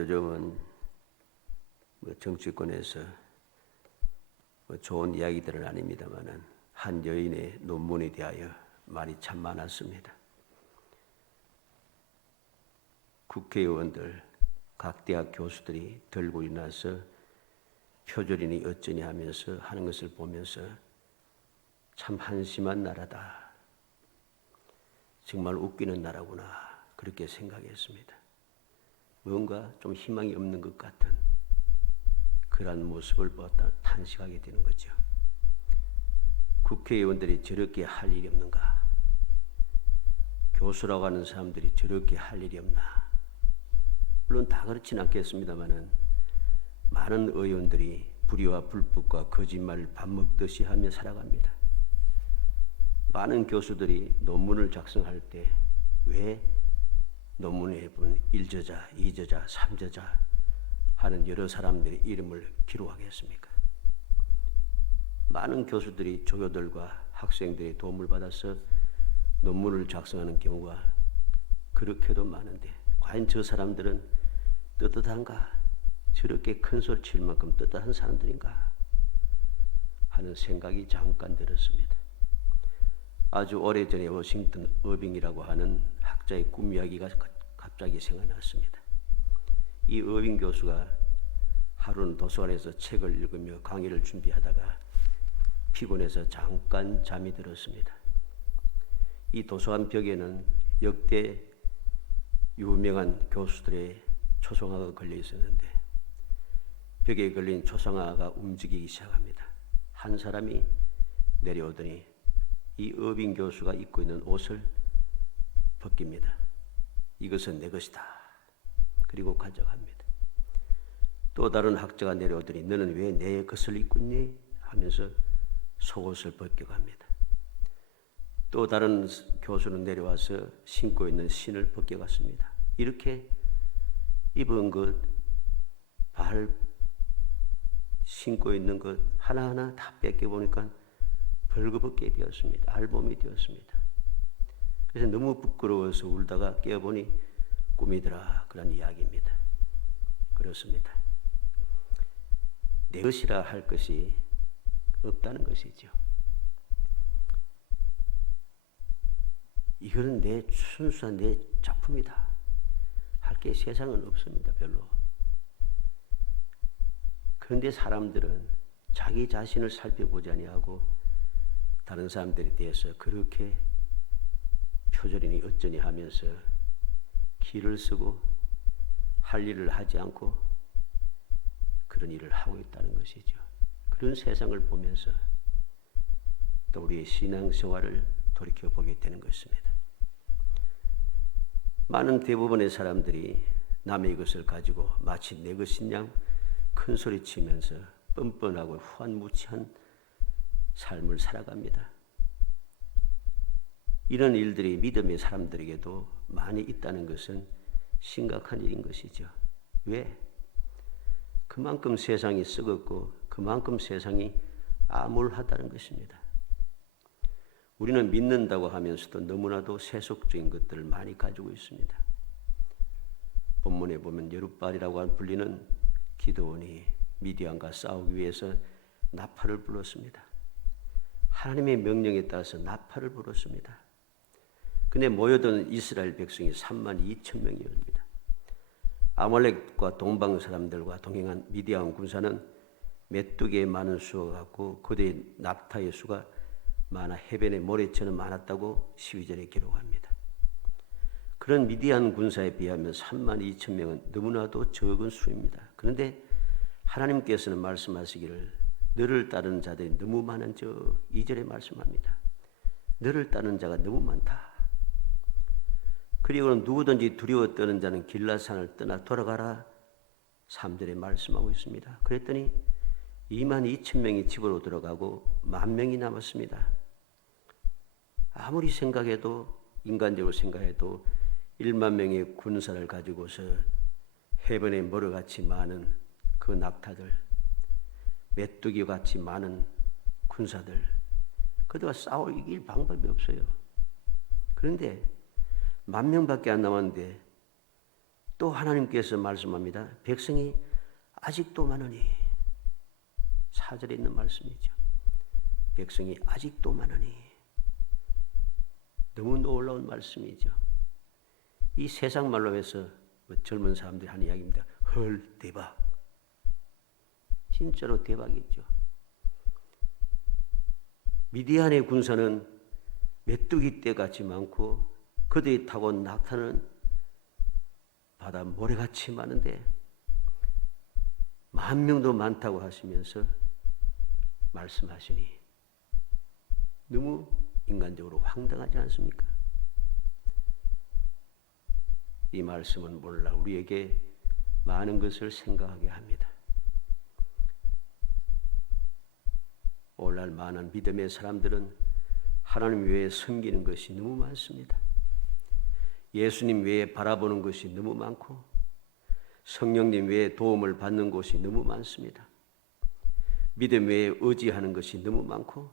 요즘은 정치권에서 좋은 이야기들은 아닙니다만은 한 여인의 논문에 대하여 말이 참 많았습니다. 국회의원들, 각 대학 교수들이 들고 일어나서 표절이니 어쩌니 하면서 하는 것을 보면서 참 한심한 나라다. 정말 웃기는 나라구나. 그렇게 생각했습니다. 뭔가 좀 희망이 없는 것 같은 그러한 모습을 보다 탄식하게 되는 거죠. 국회의원들이 저렇게 할 일이 없는가? 교수라고 하는 사람들이 저렇게 할 일이 없나? 물론 다 그렇진 않겠습니다만은 많은 의원들이 불의와 불법과 거짓말을 밥 먹듯이 하며 살아갑니다. 많은 교수들이 논문을 작성할 때 왜 논문에 보면 1저자, 2저자, 3저자 하는 여러 사람들의 이름을 기록하겠습니까? 많은 교수들이 조교들과 학생들의 도움을 받아서 논문을 작성하는 경우가 그렇게도 많은데 과연 저 사람들은 떳떳한가? 저렇게 큰 소리 칠 만큼 떳떳한 사람들인가? 하는 생각이 잠깐 들었습니다. 아주 오래전에 워싱턴 어빙이라고 하는 학자의 꿈 이야기가 갑자기 생각났습니다. 이 어빙 교수가 하루는 도서관에서 책을 읽으며 강의를 준비하다가 피곤해서 잠깐 잠이 들었습니다. 이 도서관 벽에는 역대 유명한 교수들의 초상화가 걸려 있었는데 벽에 걸린 초상화가 움직이기 시작합니다. 한 사람이 내려오더니 이 어빙 교수가 입고 있는 옷을 벗깁니다. 이것은 내 것이다. 그리고 가져갑니다. 또 다른 학자가 내려오더니 너는 왜 내 것을 입고 있니? 하면서 속옷을 벗겨갑니다. 또 다른 교수는 내려와서 신고 있는 신을 벗겨갔습니다. 이렇게 입은 것, 발 신고 있는 것 하나하나 다 뺏겨보니까 벌거벗게 되었습니다. 알몸이 되었습니다. 그래서 너무 부끄러워서 울다가 깨어보니 꿈이더라 그런 이야기입니다. 그렇습니다. 내 것이라 할 것이 없다는 것이죠. 이거는 내 순수한 내 작품이다. 할 게 세상은 없습니다. 별로. 그런데 사람들은 자기 자신을 살펴보지 아니하고 다른 사람들에 대해서 그렇게 표절이니 어쩌니 하면서 기를 쓰고 할 일을 하지 않고 그런 일을 하고 있다는 것이죠. 그런 세상을 보면서 또 우리의 신앙생활을 돌이켜보게 되는 것입니다. 많은 대부분의 사람들이 남의 것을 가지고 마치 내 것인 양 큰 소리 치면서 뻔뻔하고 후한무치한 삶을 살아갑니다. 이런 일들이 믿음의 사람들에게도 많이 있다는 것은 심각한 일인 것이죠. 왜? 그만큼 세상이 썩었고 그만큼 세상이 암울하다는 것입니다. 우리는 믿는다고 하면서도 너무나도 세속적인 것들을 많이 가지고 있습니다. 본문에 보면 여룻바알이라고 불리는 기드온이 미디안과 싸우기 위해서 나팔을 불었습니다. 하나님의 명령에 따라서 나팔을 불었습니다. 근데 모여든 이스라엘 백성이 32,000명이었습니다. 아말렉과 동방 사람들과 동행한 미디안 군사는 메뚜기의 많은 수가 같고 그들의 낙타의 수가 많아 해변의 모래처럼 많았다고 12절에 기록합니다. 그런 미디안 군사에 비하면 32,000명은 너무나도 적은 수입니다. 그런데 하나님께서는 말씀하시기를 너를 따르는 자들이 너무 많은 2절에 말씀합니다. 너를 따르는 자가 너무 많다. 그리고는 누구든지 두려워 떠는 자는 길라산을 떠나 돌아가라 3절에 말씀하고 있습니다. 그랬더니 22,000명이 집으로 들어가고 10,000명이 남았습니다. 아무리 생각해도 인간적으로 생각해도 10,000명의 군사를 가지고서 해변에 머리같이 많은 그 낙타들 메뚜기같이 많은 군사들 그들과 싸워 이길 방법이 없어요. 그런데 10,000명밖에 안 남았는데 또 하나님께서 말씀합니다. 백성이 아직도 많으니, 4절에 있는 말씀이죠. 백성이 아직도 많으니. 너무 놀라운 말씀이죠. 이 세상 말로 해서 젊은 사람들이 하는 이야기입니다. 헐, 대박. 진짜로 대박이죠. 미디안의 군사는 메뚜기 떼같이 많고 그들이 타고 낙타는 바다 모래같이 많은데 10,000명도 많다고 하시면서 말씀하시니 너무 인간적으로 황당하지 않습니까? 이 말씀은 몰라 우리에게 많은 것을 생각하게 합니다. 오늘날 많은 믿음의 사람들은 하나님 외에 섬기는 것이 너무 많습니다. 예수님 외에 바라보는 것이 너무 많고 성령님 외에 도움을 받는 곳이 너무 많습니다. 믿음 외에 의지하는 것이 너무 많고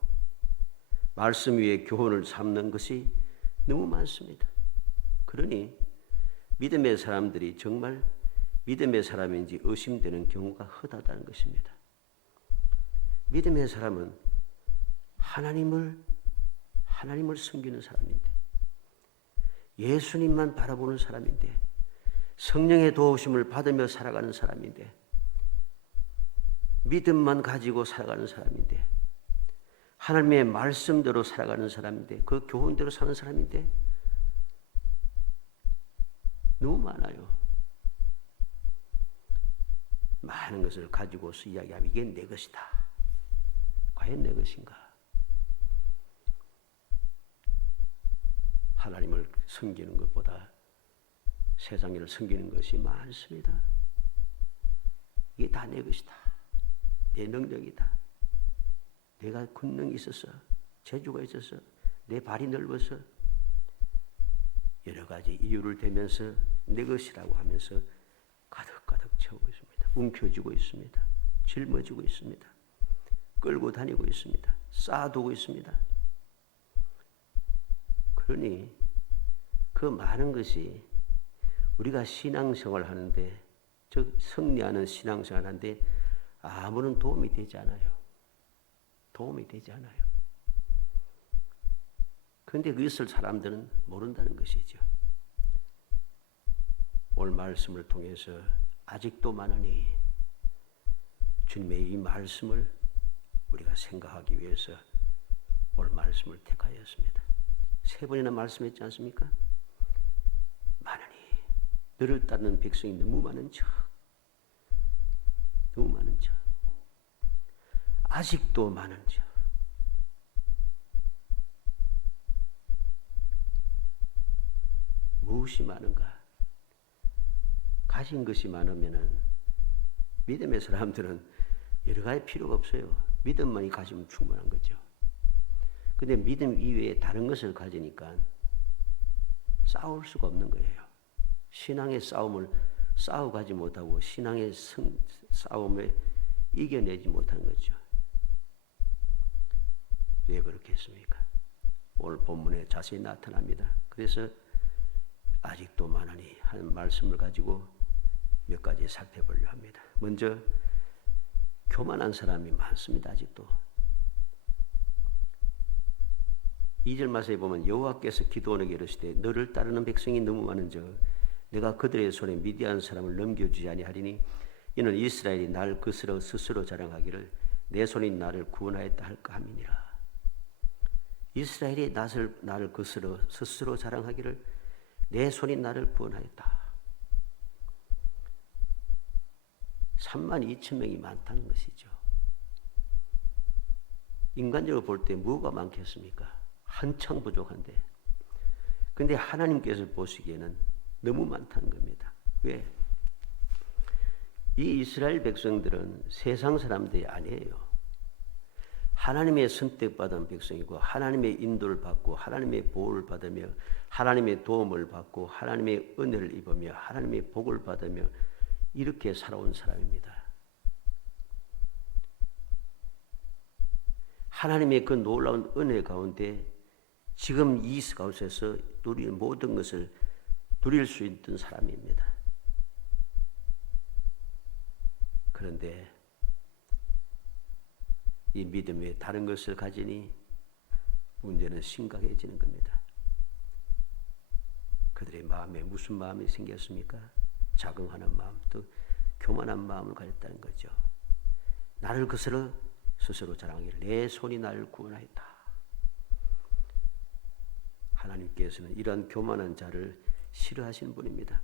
말씀 위에 교훈을 삼는 것이 너무 많습니다. 그러니 믿음의 사람들이 정말 믿음의 사람인지 의심되는 경우가 허다하다는 것입니다. 믿음의 사람은 하나님을 섬기는 사람인데 예수님만 바라보는 사람인데 성령의 도우심을 받으며 살아가는 사람인데 믿음만 가지고 살아가는 사람인데 하나님의 말씀대로 살아가는 사람인데 그 교훈대로 사는 사람인데 너무 많아요. 많은 것을 가지고서 이야기하면 이게 내 것이다. 과연 내 것인가? 하나님을 섬기는 것보다 세상을 섬기는 것이 많습니다. 이게 다 내 것이다. 내 능력이다. 내가 권능이 있어서, 재주가 있어서, 내 발이 넓어서 여러 가지 이유를 대면서 내 것이라고 하면서 가득가득 채우고 있습니다. 움켜쥐고 있습니다. 짊어지고 있습니다. 끌고 다니고 있습니다. 쌓아두고 있습니다. 그러니 그 많은 것이 우리가 신앙생활을 하는데, 즉 승리하는 신앙생활을 하는데 아무런 도움이 되지 않아요. 도움이 되지 않아요. 그런데 그것을 사람들은 모른다는 것이죠. 오늘 말씀을 통해서 아직도 많으니 주님의 이 말씀을 우리가 생각하기 위해서 오늘 말씀을 택하였습니다. 3번이나 말씀했지 않습니까? 많으니 너를 따르는 백성이 너무 많은 척, 너무 많은 척, 아직도 많은 척. 무엇이 많은가? 가진 것이 많으면은 믿음의 사람들은 여러 가지 필요가 없어요. 믿음만이 가지면 충분한 거죠. 근데 믿음 이외에 다른 것을 가지니까 싸울 수가 없는 거예요. 신앙의 싸움을 싸워가지 못하고 신앙의 싸움에 이겨내지 못하는 거죠. 왜 그렇게 했습니까? 오늘 본문에 자세히 나타납니다. 그래서 아직도 많으니 하는 말씀을 가지고 몇 가지 살펴보려 합니다. 먼저 교만한 사람이 많습니다. 아직도. 2절 말씀에 보면 여호와께서 기드온에게 이르시되 너를 따르는 백성이 너무 많은즉 내가 그들의 손에 미디안 사람을 넘겨주지 아니하리니 이는 이스라엘이 나를 거스러 스스로 자랑하기를 내 손이 나를 구원하였다 할까 함이니라. 이스라엘이 나를 거스러 스스로 자랑하기를 내 손이 나를 구원하였다. 32,000명이 많다는 것이죠. 인간적으로 볼 때 뭐가 많겠습니까? 한창 부족한데. 근데 하나님께서 보시기에는 너무 많다는 겁니다. 왜? 이 이스라엘 백성들은 세상 사람들이 아니에요. 하나님의 선택받은 백성이고 하나님의 인도를 받고 하나님의 보호를 받으며 하나님의 도움을 받고 하나님의 은혜를 입으며 하나님의 복을 받으며 이렇게 살아온 사람입니다. 하나님의 그 놀라운 은혜 가운데 지금 이 가운데서 누릴 모든 것을 누릴 수 있던 사람입니다. 그런데 이 믿음에 다른 것을 가지니 문제는 심각해지는 겁니다. 그들의 마음에 무슨 마음이 생겼습니까? 자긍하는 마음, 또 교만한 마음을 가졌다는 거죠. 나를 스스로 자랑하기를 내 손이 나를 구원하였다. 하나님께서는 이러한 교만한 자를 싫어하시는 분입니다.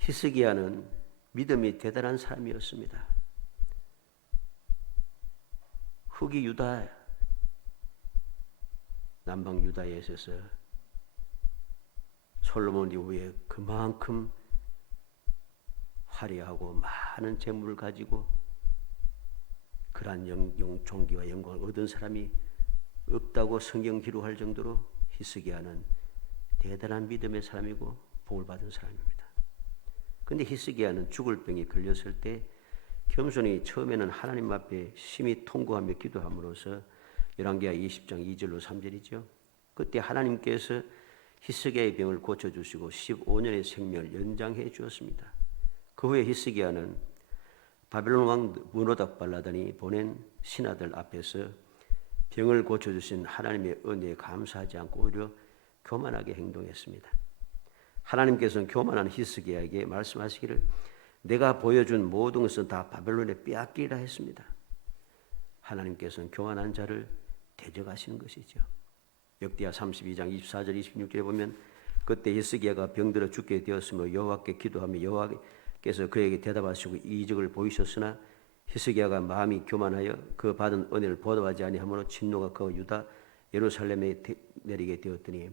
히스기야는 믿음이 대단한 사람이었습니다. 후기 유다, 남방 유다에 있어서 솔로몬 이후에 그만큼 화려하고 많은 재물을 가지고 그러한 종기와 영광을 얻은 사람이 없다고 성경 기록할 정도로 히스기야는 대단한 믿음의 사람이고 복을 받은 사람입니다. 그런데 히스기야는 죽을 병에 걸렸을 때 겸손히 처음에는 하나님 앞에 심히 통곡하며 기도함으로써 열왕기하 20장 2절로 3절이죠. 그때 하나님께서 히스기야의 병을 고쳐주시고 15년의 생명을 연장해 주었습니다. 그 후에 히스기야는 바벨론 왕 무노닥 발라단이 보낸 신하들 앞에서 병을 고쳐주신 하나님의 은혜에 감사하지 않고 오히려 교만하게 행동했습니다. 하나님께서는 교만한 히스기야에게 말씀하시기를 내가 보여준 모든 것은 다 바벨론에 빼앗기리라 했습니다. 하나님께서는 교만한 자를 대적하시는 것이죠. 역대하 32장 24절 26절에 보면 그때 히스기야가 병들어 죽게 되었으며 여호와께 기도하며 여호와께서 그에게 대답하시고 이적을 보이셨으나 히스기야가 마음이 교만하여 그 받은 은혜를 보답하지 아니하므로 진노가 그 유다 예루살렘에 내리게 되었더니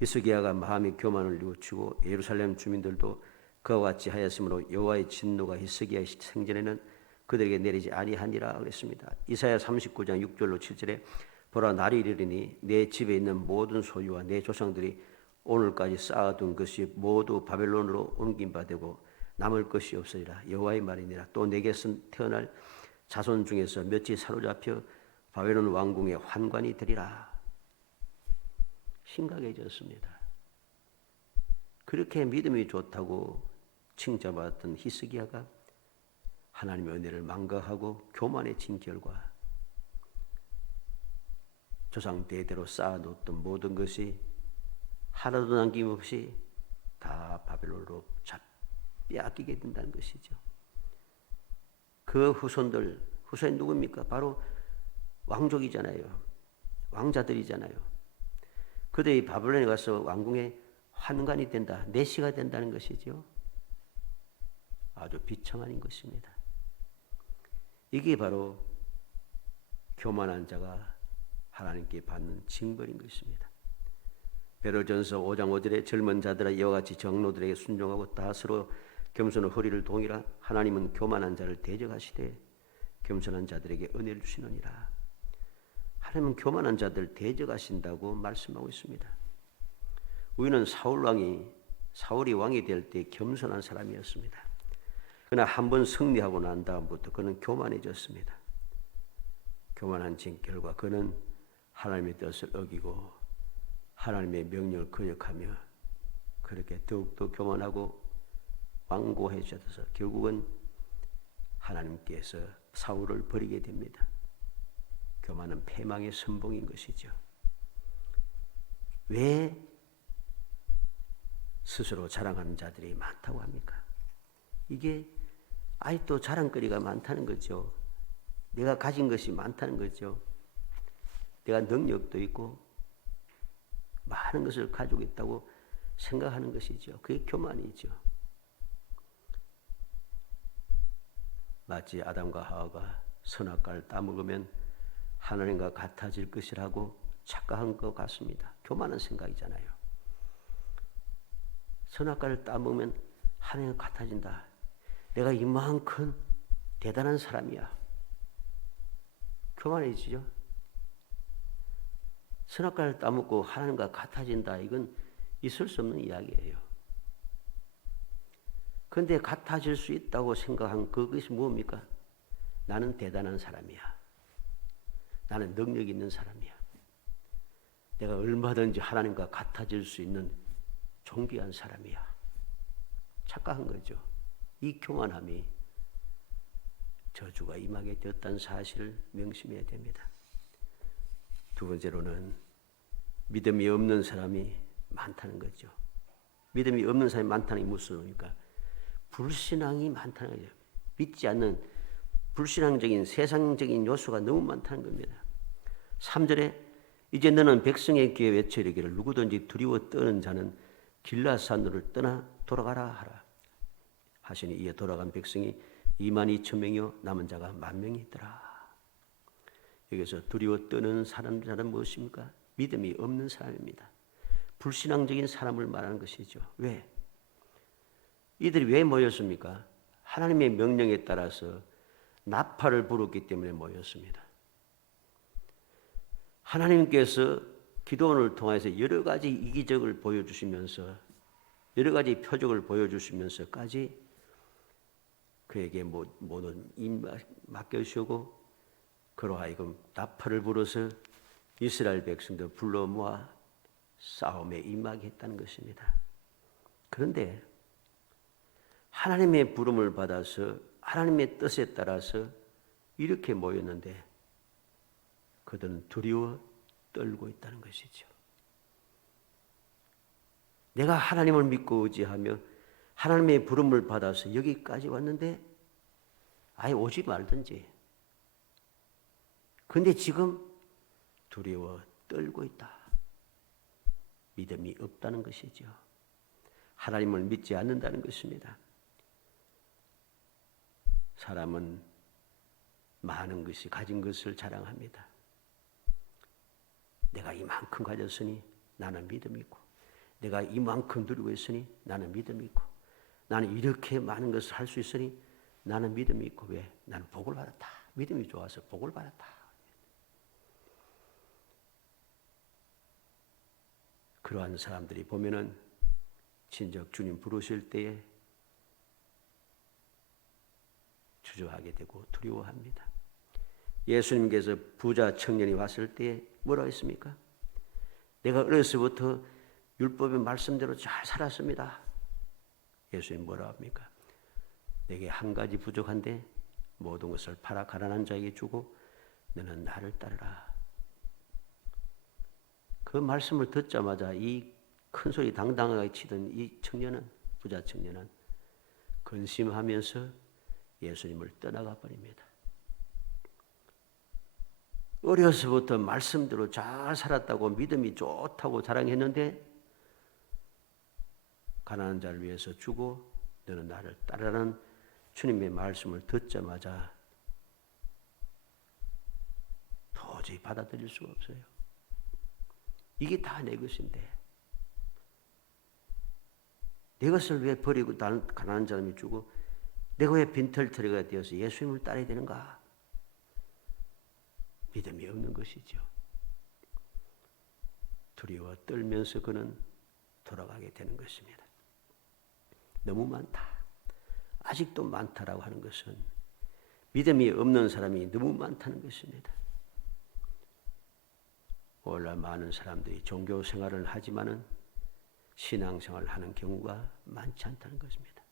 히스기야가 마음이 교만을 뉘우치고 예루살렘 주민들도 그와 같이 하였으므로 여호와의 진노가 히스기야의 생전에는 그들에게 내리지 아니하니라 그랬습니다. 이사야 39장 6절로 7절에 보라 날이 이르리니 내 집에 있는 모든 소유와 내 조상들이 오늘까지 쌓아둔 것이 모두 바벨론으로 옮긴 바 되고 남을 것이 없으리라. 여호와의 말이니라. 또 내게서 태어날 자손 중에서 몇이 사로잡혀 바벨론 왕궁의 환관이 되리라. 심각해졌습니다. 그렇게 믿음이 좋다고 칭찬받았던 히스기야가 하나님의 은혜를 망각하고 교만해진 결과 조상 대대로 쌓아놓던 모든 것이 하나도 남김없이 다 바벨론으로 빼앗기게 된다는 것이죠. 그 후손이 누굽니까? 바로 왕족이잖아요. 왕자들이잖아요. 그들이 바벨론에 가서 왕궁의 환관이 된다, 내시가 된다는 것이죠. 아주 비참한 것입니다. 이게 바로 교만한 자가 하나님께 받는 징벌인 것입니다. 베드로전서 5장 5절에 젊은 자들아 이와 같이 정로들에게 순종하고 다스로 겸손의 허리를 동이라. 하나님은 교만한 자를 대적하시되 겸손한 자들에게 은혜를 주시느니라. 하나님은 교만한 자들 대적하신다고 말씀하고 있습니다. 우리는 사울이 왕이 될 때 겸손한 사람이었습니다. 그러나 한번 승리하고 난 다음부터 그는 교만해졌습니다. 교만한 결과 그는 하나님의 뜻을 어기고 하나님의 명령을 거역하며 그렇게 더욱더 교만하고 완고해져서 결국은 하나님께서 사울을 버리게 됩니다. 교만은 패망의 선봉인 것이죠. 왜 스스로 자랑하는 자들이 많다고 합니까? 이게 아직도 자랑거리가 많다는 거죠. 내가 가진 것이 많다는 거죠. 내가 능력도 있고 많은 것을 가지고 있다고 생각하는 것이죠. 그게 교만이죠. 마치 아담과 하와가 선악과를 따먹으면 하나님과 같아질 것이라고 착각한 것 같습니다. 교만한 생각이잖아요. 선악과를 따먹으면 하나님과 같아진다. 내가 이만큼 대단한 사람이야. 교만해지죠. 선악과를 따먹고 하나님과 같아진다. 이건 있을 수 없는 이야기예요. 그런데 같아질 수 있다고 생각한 그것이 뭡니까? 나는 대단한 사람이야. 나는 능력 있는 사람이야. 내가 얼마든지 하나님과 같아질 수 있는 존귀한 사람이야. 착각한 거죠. 이 교만함이 저주가 임하게 되었다는 사실을 명심해야 됩니다. 두 번째로는 믿음이 없는 사람이 많다는 거죠. 믿음이 없는 사람이 많다는 게 무슨 소리입니까? 불신앙이 많다는 거죠. 믿지 않는 불신앙적인 세상적인 요소가 너무 많다는 겁니다. 3절에 이제 너는 백성의 귀에 외쳐 이르기를 누구든지 두려워 떠는 자는 길라산으로 떠나 돌아가라 하라 하시니 이에 돌아간 백성이 22,000명이요 남은 자가 10,000명이 있더라. 여기서 두려워 떠는 사람은 무엇입니까? 믿음이 없는 사람입니다. 불신앙적인 사람을 말하는 것이죠. 왜? 이들이 왜 모였습니까? 하나님의 명령에 따라서 나팔을 불었기 때문에 모였습니다. 하나님께서 기도원을 통해서 여러 가지 이기적을 보여주시면서 여러 가지 표적을 보여주시면서까지 그에게 모든 일 맡겨주시고 그로 하여금 나팔을 불어서 이스라엘 백성들 불러 모아 싸움에 임하게 했다는 것입니다. 그런데 하나님의 부름을 받아서 하나님의 뜻에 따라서 이렇게 모였는데 그들은 두려워 떨고 있다는 것이죠. 내가 하나님을 믿고 의지하며 하나님의 부름을 받아서 여기까지 왔는데 아예 오지 말든지. 그런데 지금 두려워 떨고 있다. 믿음이 없다는 것이죠. 하나님을 믿지 않는다는 것입니다. 사람은 많은 것이 가진 것을 자랑합니다. 내가 이만큼 가졌으니 나는 믿음이 있고 내가 이만큼 누리고 있으니 나는 믿음이 있고 나는 이렇게 많은 것을 할 수 있으니 나는 믿음이 있고 왜? 나는 복을 받았다. 믿음이 좋아서 복을 받았다. 그러한 사람들이 보면은 진정 주님 부르실 때에 주저하게 되고 두려워합니다. 예수님께서 부자 청년이 왔을 때 뭐라고 했습니까? 내가 어려서부터 율법의 말씀대로 잘 살았습니다. 예수님 뭐라고 합니까? 내게 한 가지 부족한데 모든 것을 팔아 가난한 자에게 주고 너는 나를 따르라. 그 말씀을 듣자마자 이 큰 소리 당당하게 치던 이 청년은 부자 청년은 근심하면서 예수님을 떠나가 버립니다. 어려서부터 말씀대로 잘 살았다고 믿음이 좋다고 자랑했는데 가난한 자를 위해서 주고 너는 나를 따르라는 주님의 말씀을 듣자마자 도저히 받아들일 수가 없어요. 이게 다 내 것인데 내 것을 왜 버리고 다른 가난한 사람이 주고 내가 왜 빈털터리가 되어서 예수님을 따라야 되는가? 믿음이 없는 것이죠. 두려워 떨면서 그는 돌아가게 되는 것입니다. 너무 많다. 아직도 많다라고 하는 것은 믿음이 없는 사람이 너무 많다는 것입니다. 오늘날 많은 사람들이 종교 생활을 하지만은 신앙생활을 하는 경우가 많지 않다는 것입니다.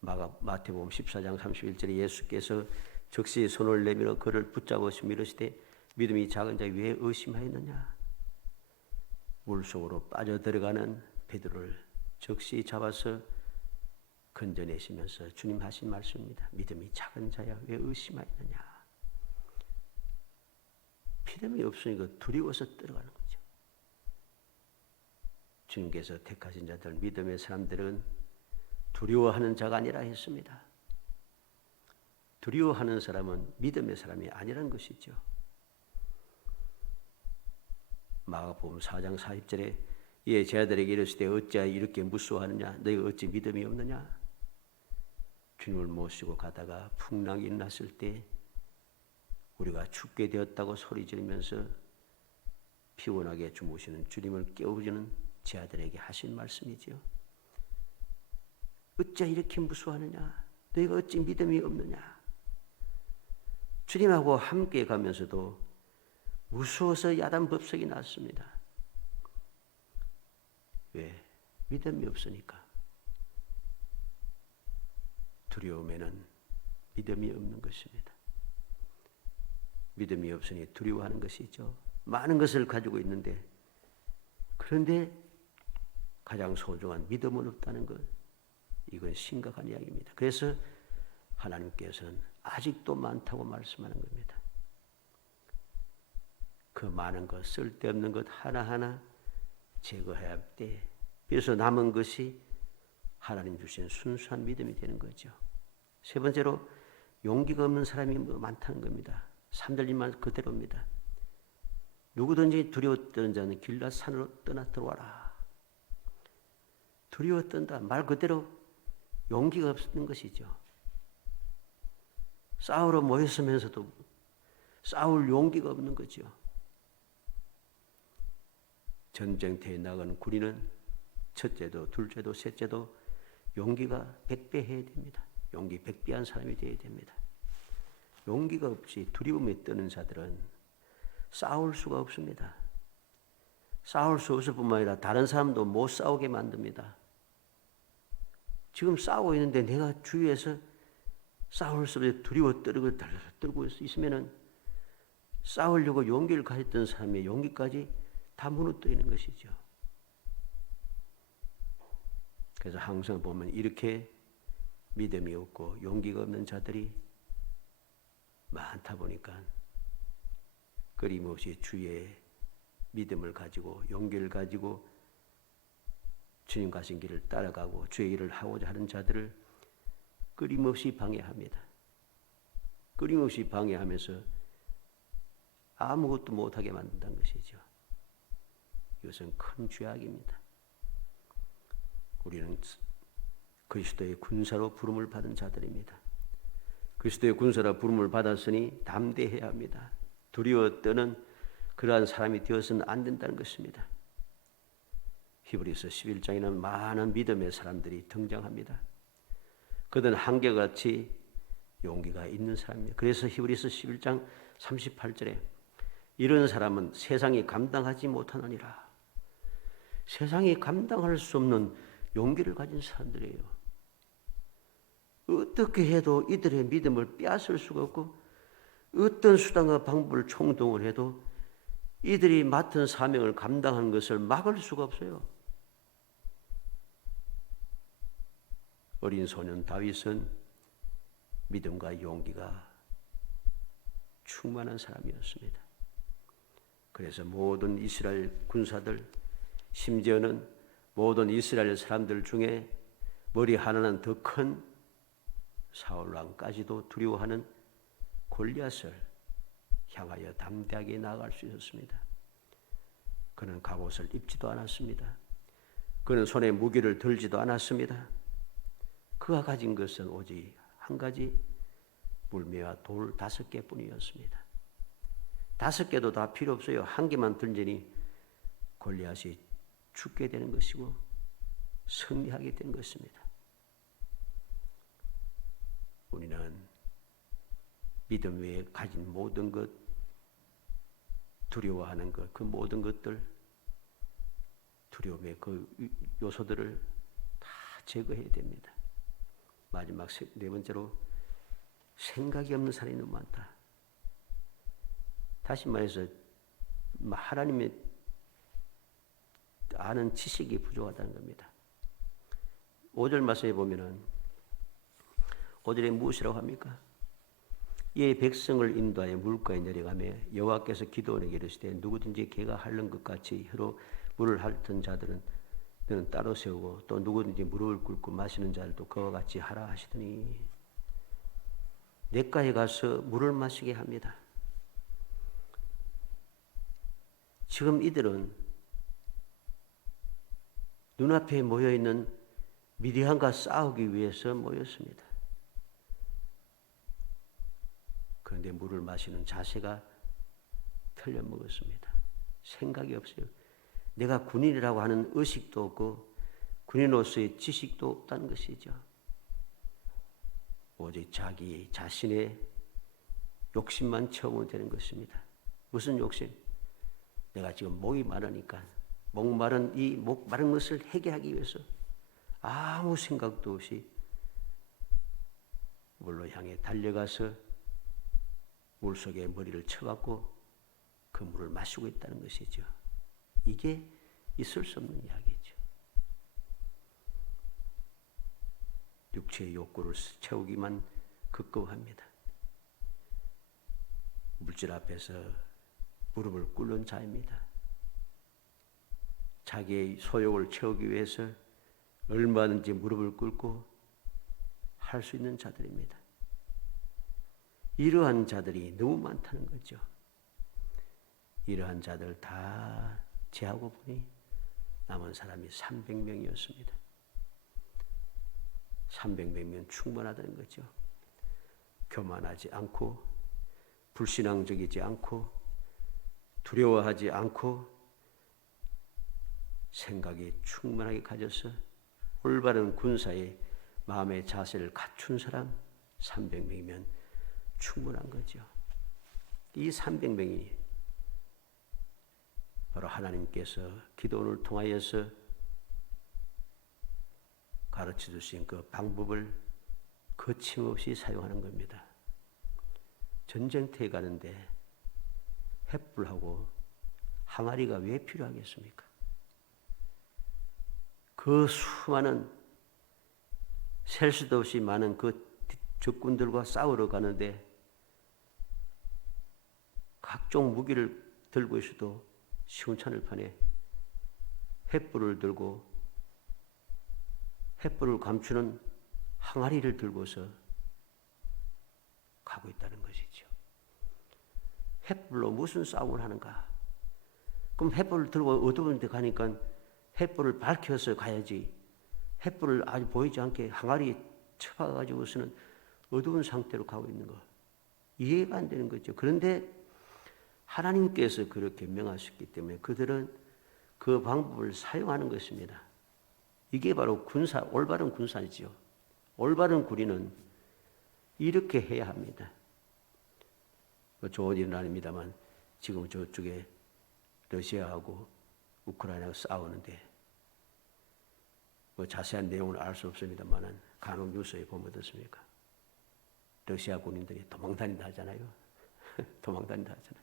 마태복음 14장 31절에 예수께서 즉시 손을 내밀어 그를 붙잡으시며 이르시되 믿음이 작은 자 왜 의심하였느냐? 물속으로 빠져들어가는 베드로를 즉시 잡아서 건져내시면서 주님 하신 말씀입니다. 믿음이 작은 자야 왜 의심하였느냐? 믿음이 없으니까 두려워서 들어가는 거죠. 주님께서 택하신 자들 믿음의 사람들은 두려워하는 자가 아니라 했습니다. 두려워하는 사람은 믿음의 사람이 아니라는 것이죠. 마가복음 4장 40절에 이에 제자들에게 이르시되 어찌하여 이렇게 무서워하느냐? 너희가 어찌 믿음이 없느냐? 주님을 모시고 가다가 풍랑이 일어났을 때 우리가 죽게 되었다고 소리 지르면서 피곤하게 주무시는 주님을 깨우주는 제자들에게 하신 말씀이지요. 어찌 이렇게 무서워하느냐? 너희가 어찌 믿음이 없느냐? 주님하고 함께 가면서도 무서워서 야단 법석이 났습니다. 왜? 믿음이 없으니까. 두려움에는 믿음이 없는 것입니다. 믿음이 없으니 두려워하는 것이죠. 많은 것을 가지고 있는데, 그런데 가장 소중한 믿음은 없다는 것, 이건 심각한 이야기입니다. 그래서 하나님께서는 아직도 많다고 말씀하는 겁니다. 그 많은 것, 쓸데없는 것 하나하나 제거해야 할 때, 그래서 남은 것이 하나님 주신 순수한 믿음이 되는 거죠. 세 번째로 용기가 없는 사람이 많다는 겁니다. 3절 말 그대로입니다. 누구든지 두려워 떠는 자는 길라 산으로 떠나 들어와라. 두려워 떤다. 말 그대로 용기가 없는 것이죠. 싸우러 모였으면서도 싸울 용기가 없는 거죠. 전쟁터에 나가는 군인은 첫째도 둘째도 셋째도 용기가 100배 해야 됩니다. 용기 100배한 사람이 되어야 됩니다. 용기가 없이 두려움에 떠는 자들은 싸울 수가 없습니다. 싸울 수 없을 뿐만 아니라 다른 사람도 못 싸우게 만듭니다. 지금 싸우고 있는데 내가 주위에서 싸울 수 없이 두려워 떨고 있으면은 싸우려고 용기를 가졌던 사람의 용기까지 다 무너뜨리는 것이죠. 그래서 항상 보면 이렇게 믿음이 없고 용기가 없는 자들이 많다 보니까 끊임없이 주의 믿음을 가지고 용기를 가지고 주님 가신 길을 따라가고 주의 일을 하고자 하는 자들을 끊임없이 방해합니다. 끊임없이 방해하면서 아무것도 못하게 만든다는 것이죠. 이것은 큰 죄악입니다. 우리는 그리스도의 군사로 부름을 받은 자들입니다. 그리스도의 군사로 부름을 받았으니 담대해야 합니다. 두려워 떠는 그러한 사람이 되어서는 안 된다는 것입니다. 히브리서 11장에는 많은 믿음의 사람들이 등장합니다. 그들은 한결같이 용기가 있는 사람입니다. 그래서 히브리서 11장 38절에 이런 사람은 세상이 감당하지 못하느니라. 세상이 감당할 수 없는 용기를 가진 사람들이에요. 어떻게 해도 이들의 믿음을 빼앗을 수가 없고 어떤 수단과 방법을 총동을 해도 이들이 맡은 사명을 감당하는 것을 막을 수가 없어요. 어린 소년 다윗은 믿음과 용기가 충만한 사람이었습니다. 그래서 모든 이스라엘 군사들, 심지어는 모든 이스라엘 사람들 중에 머리 하나는 더 큰 사울 왕까지도 두려워하는 골리앗을 향하여 담대하게 나아갈 수 있었습니다. 그는 갑옷을 입지도 않았습니다. 그는 손에 무기를 들지도 않았습니다. 그가 가진 것은 오직 한 가지 물매와 돌 5개뿐이었습니다. 5개도 다 필요 없어요. 한 개만 들더니 골리앗이 죽게 되는 것이고 승리하게 된 것입니다. 우리는 믿음 외에 가진 모든 것, 두려워하는 것, 그 모든 것들, 두려움의 그 요소들을 다 제거해야 됩니다. 마지막 네 번째로 생각이 없는 사람이 너무 많다. 다시 말해서 하나님의 아는 지식이 부족하다는 겁니다. 5절 말씀에 보면은 5절에 무엇이라고 합니까? 이에 백성을 인도하여 물가에 내려가며 여호와께서 기도원에게 이르시되 누구든지 개가 핥는 것 같이 혀로 물을 핥은 자들은 너는 따로 세우고 또 누구든지 무릎을 꿇고 마시는 자들도 그와 같이 하라 하시더니 냇가에 가서 물을 마시게 합니다. 지금 이들은 눈앞에 모여있는 미디안과 싸우기 위해서 모였습니다. 그런데 물을 마시는 자세가 틀려먹었습니다. 생각이 없어요. 내가 군인이라고 하는 의식도 없고 군인으로서의 지식도 없다는 것이죠. 오직 자기 자신의 욕심만 채우면 되는 것입니다. 무슨 욕심? 내가 지금 목이 마르니까 목마른 이 목마른 것을 해결하기 위해서 아무 생각도 없이 물로 향해 달려가서 물속에 머리를 쳐갖고 그 물을 마시고 있다는 것이죠. 이게 있을 수 없는 이야기죠. 육체의 욕구를 채우기만 급급합니다. 물질 앞에서 무릎을 꿇는 자입니다. 자기의 소욕을 채우기 위해서 얼마든지 무릎을 꿇고 할 수 있는 자들입니다. 이러한 자들이 너무 많다는 거죠. 이러한 자들 다 제하고 보니 남은 사람이 300명이었습니다. 300명이면 충분하다는 거죠. 교만하지 않고 불신앙적이지 않고 두려워하지 않고 생각이 충만하게 가져서 올바른 군사의 마음의 자세를 갖춘 사람 300명이면 충분한 거죠. 이 300명이 바로 하나님께서 기도원을 통하여서 가르쳐 주신 그 방법을 거침없이 사용하는 겁니다. 전쟁터에 가는데 횃불하고 항아리가 왜 필요하겠습니까? 그 수많은 셀 수도 없이 많은 그 적군들과 싸우러 가는데 각종 무기를 들고 있어도 시원찮을 판에 횃불을 들고 횃불을 감추는 항아리를 들고서 가고 있다는 것이죠. 횃불로 무슨 싸움을 하는가? 그럼 횃불을 들고 어두운 데 가니까 횃불을 밝혀서 가야지. 횃불을 아주 보이지 않게 항아리에 쳐박아가지고서는 어두운 상태로 가고 있는 거. 이해가 안 되는 거죠. 그런데 하나님께서 그렇게 명하셨기 때문에 그들은 그 방법을 사용하는 것입니다. 이게 바로 군사, 올바른 군사이죠. 올바른 군인은 이렇게 해야 합니다. 좋은 일은 아닙니다만 지금 저쪽에 러시아하고 우크라이나가 싸우는데 자세한 내용을 알 수 없습니다만 간혹 뉴스에 보면 어떻습니까? 러시아 군인들이 도망다닌다 하잖아요. 도망다닌다 하잖아요.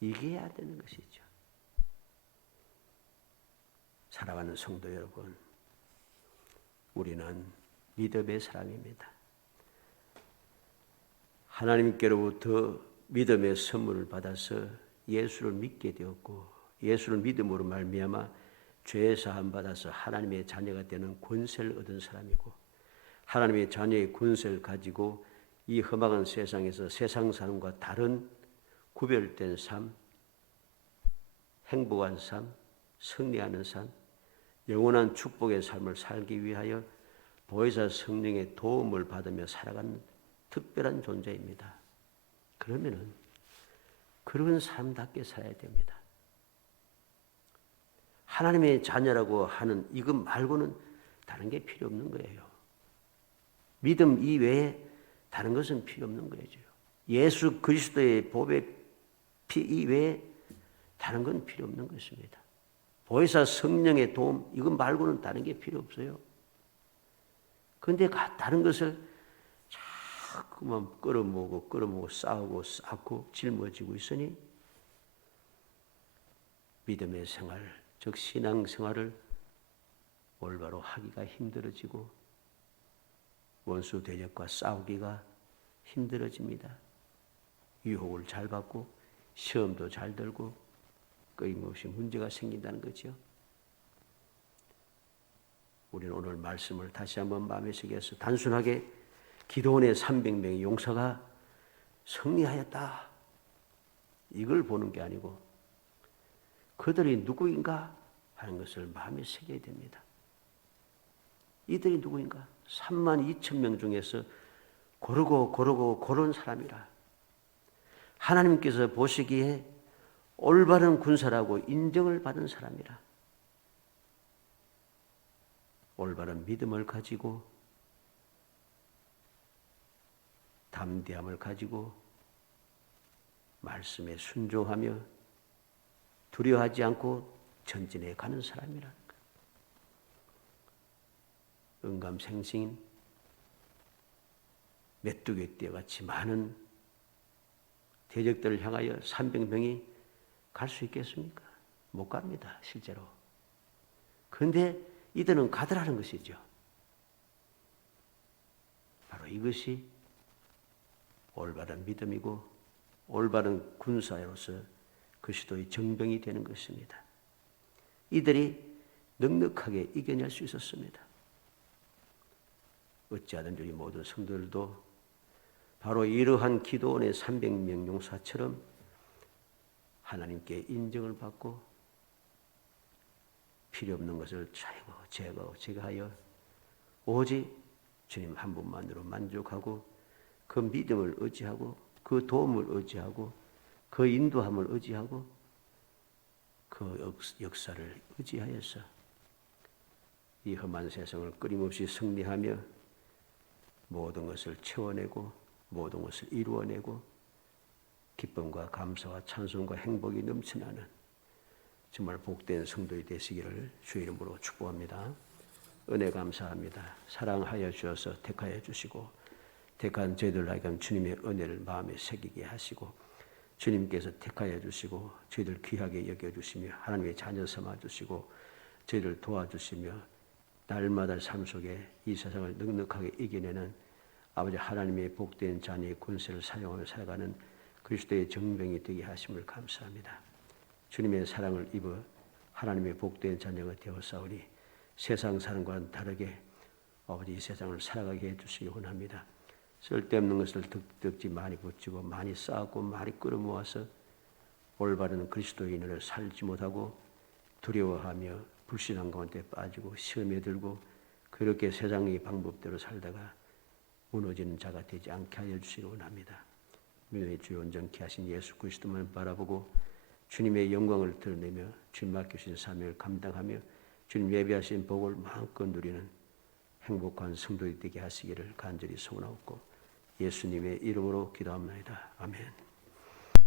이겨야 되는 것이죠. 사랑하는 성도 여러분, 우리는 믿음의 사람입니다. 하나님께로부터 믿음의 선물을 받아서 예수를 믿게 되었고 예수를 믿음으로 말미암아 죄 사함 받아서 하나님의 자녀가 되는 권세를 얻은 사람이고 하나님의 자녀의 권세를 가지고 이 험악한 세상에서 세상 사람과 다른 구별된 삶, 행복한 삶, 승리하는 삶, 영원한 축복의 삶을 살기 위하여 보혜사 성령의 도움을 받으며 살아가는 특별한 존재입니다. 그러면은 그런 사람답게 살아야 됩니다. 하나님의 자녀라고 하는 이것 말고는 다른 게 필요 없는 거예요. 믿음 이외에 다른 것은 필요 없는 거예요. 예수 그리스도의 보배 피 이외에 다른 건 필요 없는 것입니다. 보혜사 성령의 도움 이것 말고는 다른 게 필요 없어요. 그런데 다른 것을 자꾸만 끌어모으고 싸우고 쌓고 짊어지고 있으니 믿음의 생활, 즉 신앙 생활을 올바로 하기가 힘들어지고 원수 대적과 싸우기가 힘들어집니다. 유혹을 잘 받고 시험도 잘 들고 끊임없이 문제가 생긴다는 거죠. 우리는 오늘 말씀을 다시 한번 마음에 새겨서 단순하게 기도원의 300명의 용사가 승리하였다. 이걸 보는 게 아니고 그들이 누구인가 하는 것을 마음에 새겨야 됩니다. 이들이 누구인가? 32,000명 중에서 고른 사람이라. 하나님께서 보시기에 올바른 군사라고 인정을 받은 사람이라. 올바른 믿음을 가지고 담대함을 가지고 말씀에 순종하며 두려워하지 않고 전진해 가는 사람이라는 것. 언감생sinh 메뚜기 떼같이 많은 대적들을 향하여 300명이 갈 수 있겠습니까? 못 갑니다, 실제로. 그런데 이들은 가더라는 것이죠. 바로 이것이 올바른 믿음이고 올바른 군사로서 그리스도의 정병이 되는 것입니다. 이들이 넉넉하게 이겨낼 수 있었습니다. 어찌하든 우리 모든 성도들도 바로 이러한 기도원의 300명 용사처럼 하나님께 인정을 받고 필요 없는 것을 제거하여 오직 주님 한 분만으로 만족하고 그 믿음을 의지하고 그 도움을 의지하고 그 인도함을 의지하고 그 역사를 의지하여서 이 험한 세상을 끊임없이 승리하며 모든 것을 채워내고 모든 것을 이루어내고 기쁨과 감사와 찬송과 행복이 넘쳐나는 정말 복된 성도이 되시기를 주의 이름으로 축복합니다. 은혜 감사합니다. 사랑하여 주셔서 택하여 주시고 택한 저희들 하여금 주님의 은혜를 마음에 새기게 하시고 주님께서 택하여 주시고 저희들 귀하게 여겨주시며 하나님의 자녀 삼아 주시고 저희들 도와주시며 날마다 삶 속에 이 세상을 넉넉하게 이겨내는 아버지 하나님의 복된 자녀의 권세를 사용하며 살아가는 그리스도의 정병이 되게 하심을 감사합니다. 주님의 사랑을 입어 하나님의 복된 자녀가 되었사오니 세상 사람과는 다르게 아버지 이 세상을 살아가게 해주시기 원합니다. 쓸데없는 것을 득지 많이 붙이고 많이 쌓고 많이 끌어모아서 올바른 그리스도인으로 살지 못하고 두려워하며 불신한 가운데 빠지고 시험에 들고 그렇게 세상의 방법대로 살다가 무너지는 자가 되지 않게 하여 주시기 원합니다. 믿음의 주요 온전케 하신 예수 그리스도만 바라보고 주님의 영광을 드러내며 주님 맡기신 사명을 감당하며 주님 예비하신 복을 마음껏 누리는 행복한 성도들이 되게 하시기를 간절히 소원하옵고 예수님의 이름으로 기도합니다. 아멘.